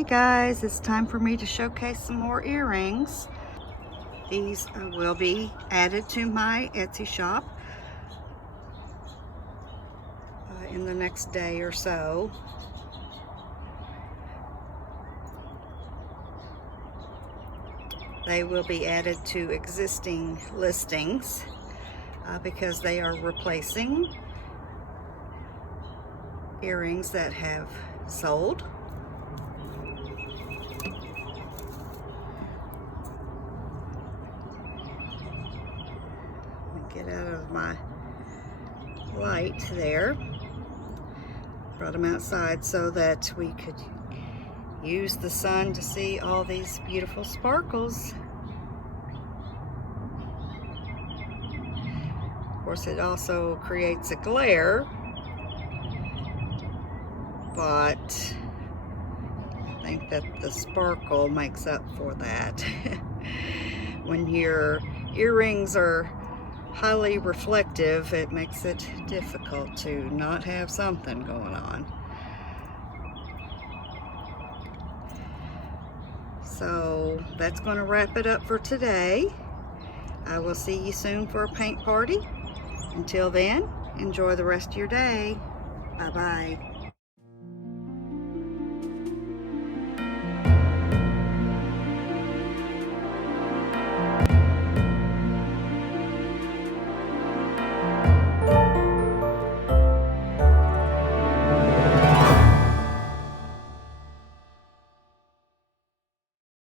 Hey guys, it's time for me to showcase some more earrings. These will be added to my Etsy shop in the next day or so. They will be added to existing listings because they are replacing earrings that have sold. Get out of my light there. Brought them outside so that we could use the sun to see all these beautiful sparkles. Of course, it also creates a glare, but I think that the sparkle makes up for that. When your earrings are highly reflective, it makes it difficult to not have something going on. So that's going to wrap it up for today. I will see you soon for a paint party. Until then, enjoy the rest of your day. Bye-bye.